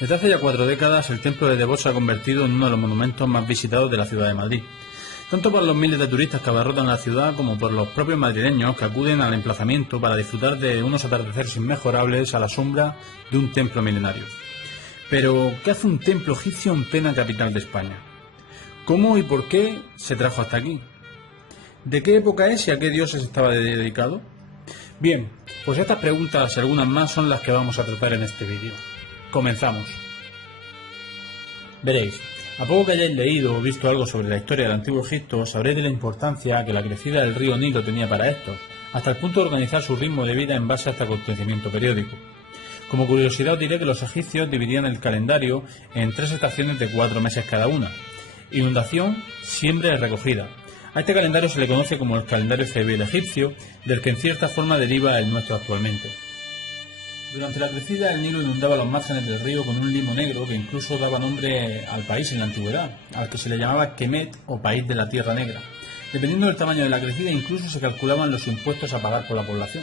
Desde hace ya 4 décadas, el templo de Devot se ha convertido en uno de los monumentos más visitados de la ciudad de Madrid, tanto por los miles de turistas que abarrotan la ciudad como por los propios madrileños que acuden al emplazamiento para disfrutar de unos atardeceres inmejorables a la sombra de un templo milenario. Pero, ¿qué hace un templo egipcio en plena capital de España? ¿Cómo y por qué se trajo hasta aquí? ¿De qué época es y a qué dioses estaba dedicado? Bien, pues estas preguntas y algunas más son las que vamos a tratar en este vídeo. Comenzamos. Veréis, a poco que hayáis leído o visto algo sobre la historia del Antiguo Egipto, sabréis de la importancia que la crecida del río Nilo tenía para estos, hasta el punto de organizar su ritmo de vida en base a este acontecimiento periódico. Como curiosidad os diré que los egipcios dividían el calendario en 3 estaciones de 4 meses cada una: inundación, siembra y recogida. A este calendario se le conoce como el calendario civil egipcio, del que en cierta forma deriva el nuestro actualmente. Durante la crecida, el Nilo inundaba los márgenes del río con un limo negro que incluso daba nombre al país en la antigüedad, al que se le llamaba Kemet o País de la Tierra Negra. Dependiendo del tamaño de la crecida, incluso se calculaban los impuestos a pagar por la población.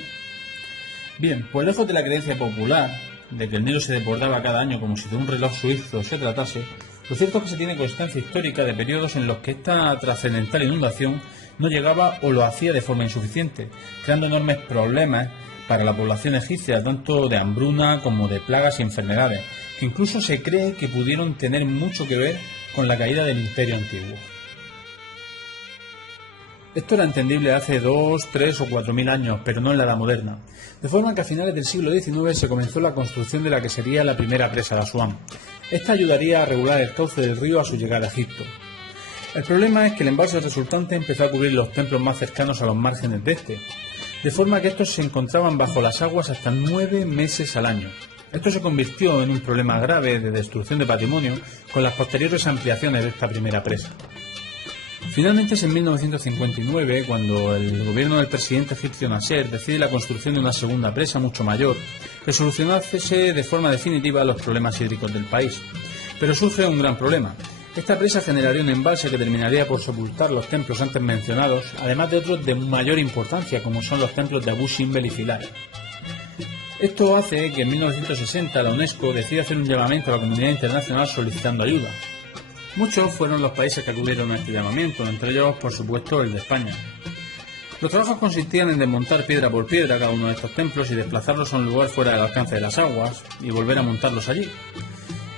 Bien, pues lejos de la creencia popular de que el Nilo se desbordaba cada año como si de un reloj suizo se tratase, lo cierto es que se tiene constancia histórica de periodos en los que esta trascendental inundación no llegaba o lo hacía de forma insuficiente, creando enormes problemas para la población egipcia, tanto de hambruna como de plagas y enfermedades, que incluso se cree que pudieron tener mucho que ver con la caída del Imperio Antiguo. Esto era entendible hace 2, 3 o 4.000 años, pero no en la Edad Moderna, de forma que a finales del siglo XIX se comenzó la construcción de la que sería la primera presa de Asuán. Esta ayudaría a regular el cauce del río a su llegada a Egipto. El problema es que el embalse resultante empezó a cubrir los templos más cercanos a los márgenes de este, de forma que estos se encontraban bajo las aguas hasta 9 meses al año. Esto se convirtió en un problema grave de destrucción de patrimonio con las posteriores ampliaciones de esta primera presa. Finalmente es en 1959 cuando el gobierno del presidente egipcio Nasser decide la construcción de una segunda presa mucho mayor, que solucionase de forma definitiva los problemas hídricos del país. Pero surge un gran problema. Esta presa generaría un embalse que terminaría por sepultar los templos antes mencionados, además de otros de mayor importancia, como son los templos de Abu Simbel y Philae. Esto hace que en 1960 la UNESCO decida hacer un llamamiento a la comunidad internacional solicitando ayuda. Muchos fueron los países que acudieron a este llamamiento, entre ellos, por supuesto, el de España. Los trabajos consistían en desmontar piedra por piedra cada uno de estos templos y desplazarlos a un lugar fuera del alcance de las aguas y volver a montarlos allí.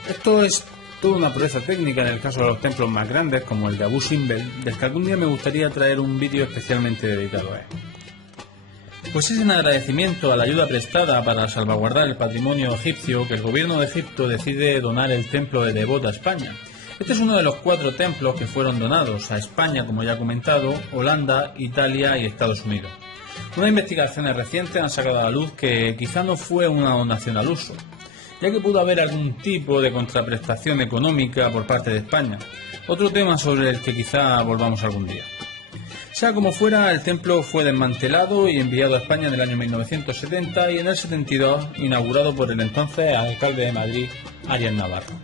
Esto es toda una proeza técnica en el caso de los templos más grandes, como el de Abu Simbel, del que algún día me gustaría traer un vídeo especialmente dedicado a él. Pues es en agradecimiento a la ayuda prestada para salvaguardar el patrimonio egipcio que el gobierno de Egipto decide donar el templo de Devot a España. Este es uno de los 4 templos que fueron donados a España, como ya he comentado, Holanda, Italia y Estados Unidos. Unas investigaciones recientes han sacado a la luz que quizá no fue una donación al uso, ya que pudo haber algún tipo de contraprestación económica por parte de España, otro tema sobre el que quizá volvamos algún día. Sea como fuera, el templo fue desmantelado y enviado a España en el año 1970 y en el 72 inaugurado por el entonces alcalde de Madrid, Arias Navarro.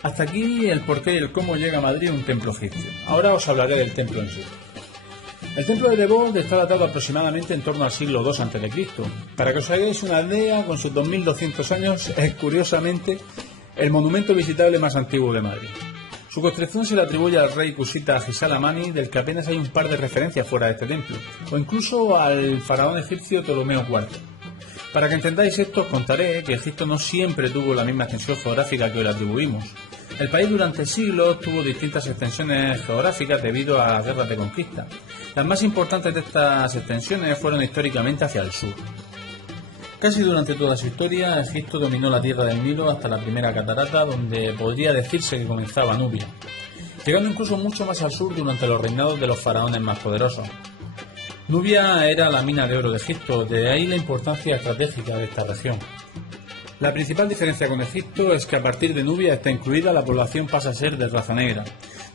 Hasta aquí el porqué y el cómo llega a Madrid un templo egipcio. Ahora os hablaré del templo en sí. El templo de Devot está datado aproximadamente en torno al siglo II a.C. Para que os hagáis una idea, con sus 2.200 años, es curiosamente el monumento visitable más antiguo de Madrid. Su construcción se le atribuye al rey cusita Hisalamani, del que apenas hay un par de referencias fuera de este templo, o incluso al faraón egipcio Ptolomeo IV. Para que entendáis esto, os contaré que Egipto no siempre tuvo la misma extensión geográfica que hoy le atribuimos. El país durante siglos tuvo distintas extensiones geográficas debido a las guerras de conquista. Las más importantes de estas extensiones fueron históricamente hacia el sur. Casi durante toda su historia, Egipto dominó la tierra del Nilo hasta la primera catarata, donde podría decirse que comenzaba Nubia, llegando incluso mucho más al sur durante los reinados de los faraones más poderosos. Nubia era la mina de oro de Egipto, de ahí la importancia estratégica de esta región. La principal diferencia con Egipto es que a partir de Nubia está incluida, la población pasa a ser de raza negra.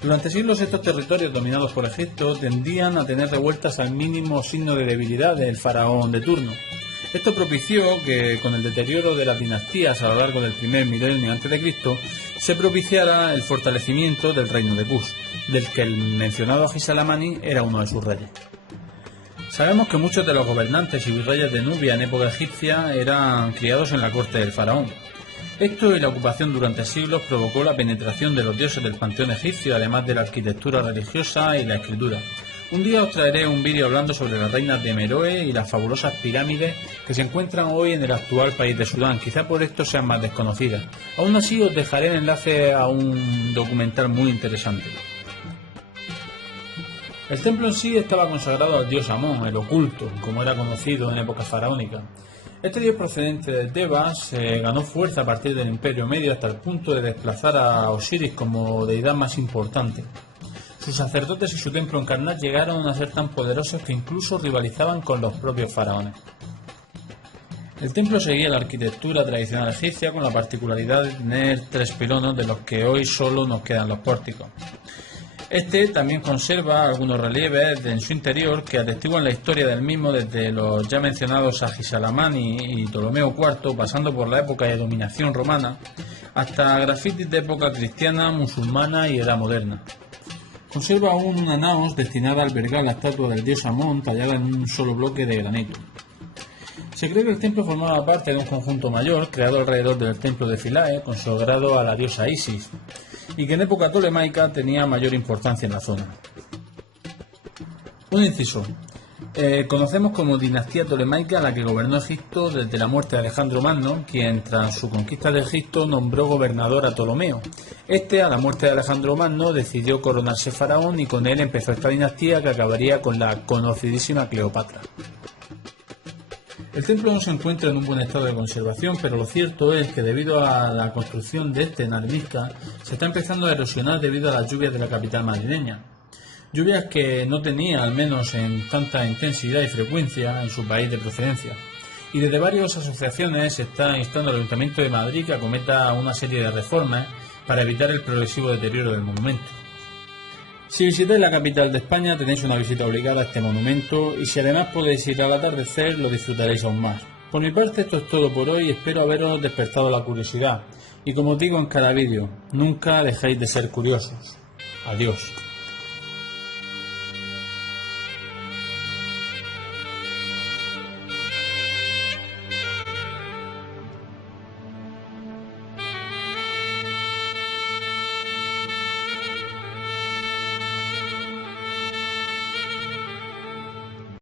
Durante siglos estos territorios dominados por Egipto tendían a tener revueltas al mínimo signo de debilidad del faraón de turno. Esto propició que, con el deterioro de las dinastías a lo largo del primer milenio a.C., se propiciara el fortalecimiento del reino de Kush, del que el mencionado Hisalamani era uno de sus reyes. Sabemos que muchos de los gobernantes y virreyes de Nubia en época egipcia eran criados en la corte del faraón. Esto y la ocupación durante siglos provocó la penetración de los dioses del panteón egipcio, además de la arquitectura religiosa y la escritura. Un día os traeré un vídeo hablando sobre las reinas de Meroe y las fabulosas pirámides que se encuentran hoy en el actual país de Sudán, quizá por esto sean más desconocidas. Aún así os dejaré el enlace a un documental muy interesante. El templo en sí estaba consagrado al dios Amón, el oculto, como era conocido en época faraónica. Este dios procedente de Tebas ganó fuerza a partir del Imperio Medio hasta el punto de desplazar a Osiris como deidad más importante. Sus sacerdotes y su templo en Karnak llegaron a ser tan poderosos que incluso rivalizaban con los propios faraones. El templo seguía la arquitectura tradicional egipcia con la particularidad de tener 3 pilones de los que hoy solo nos quedan los pórticos. Este también conserva algunos relieves en su interior que atestiguan la historia del mismo desde los ya mencionados Agisalamani y Ptolomeo IV, pasando por la época de dominación romana, hasta grafitis de época cristiana, musulmana y edad moderna. Conserva aún una naos destinada a albergar la estatua del dios Amón tallada en un solo bloque de granito. Se cree que el templo formaba parte de un conjunto mayor creado alrededor del templo de Philae, consagrado a la diosa Isis, y que en época tolemaica tenía mayor importancia en la zona. Un inciso. Conocemos como dinastía tolemaica a la que gobernó Egipto desde la muerte de Alejandro Magno, quien tras su conquista de Egipto nombró gobernador a Ptolomeo. Este, a la muerte de Alejandro Magno, decidió coronarse faraón y con él empezó esta dinastía que acabaría con la conocidísima Cleopatra. El templo no se encuentra en un buen estado de conservación, pero lo cierto es que debido a la construcción de este en arenisca, se está empezando a erosionar debido a las lluvias de la capital madrileña. Lluvias que no tenía, al menos en tanta intensidad y frecuencia, en su país de procedencia. Y desde varias asociaciones se está instando al Ayuntamiento de Madrid que acometa una serie de reformas para evitar el progresivo deterioro del monumento. Si visitáis la capital de España tenéis una visita obligada a este monumento y si además podéis ir al atardecer lo disfrutaréis aún más. Por mi parte esto es todo por hoy, espero haberos despertado la curiosidad y como os digo en cada vídeo, nunca dejéis de ser curiosos. Adiós.